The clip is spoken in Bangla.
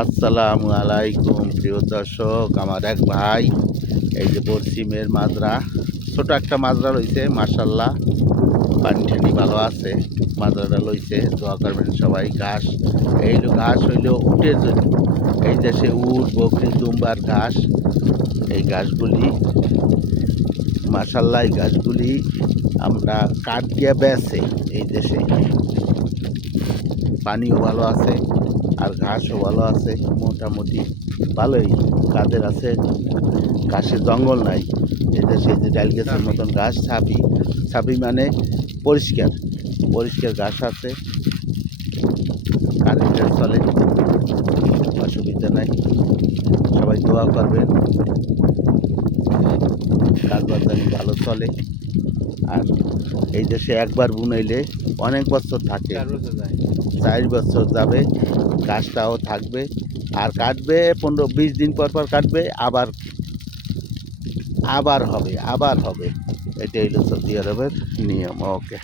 আসসালামু আলাইকুম প্রিয় দর্শক, আমার এক ভাই এই যে পশ্চিমের মাজরা, ছোট একটা মাজরা লইছে। মাশাল্লাহ, পানি ঠানি ভালো আছে। মাজরাটা লইছে, দোয়া করবেন সবাই। ঘাস এইলো, ঘাস হইল উটের জন্য। এই দেশে উট, বকরি, দুম্বার ঘাস, এই ঘাসগুলি মাশাল্লাহ, এই ঘাসগুলি আমরা কাঠ দিয়ে বেছে। এই দেশে পানিও ভালো আছে আর ঘাসও ভালো আছে, মোটামুটি ভালোই কাদের আছে। ঘাসের জঙ্গল নাই এই দেশে। যে ডাল গাছের মতন ঘাস, ছাপি ছাপি মানে পরিষ্কার পরিষ্কার ঘাস আছে। কারেন্টের চলে, অসুবিধা নাই। সবাই দোয়া করবেন, কাজ বাজ জানি ভালো চলে। আর এই দেশে একবার বুনাইলে অনেক বছর থাকে, 4 বছর যাবে, গাছটাও থাকবে। আর কাটবে 15-20 দিন পর পর কাটবে, আবার আবার হবে। এটাই হলো সৌদি আরবের নিয়ম। ওকে।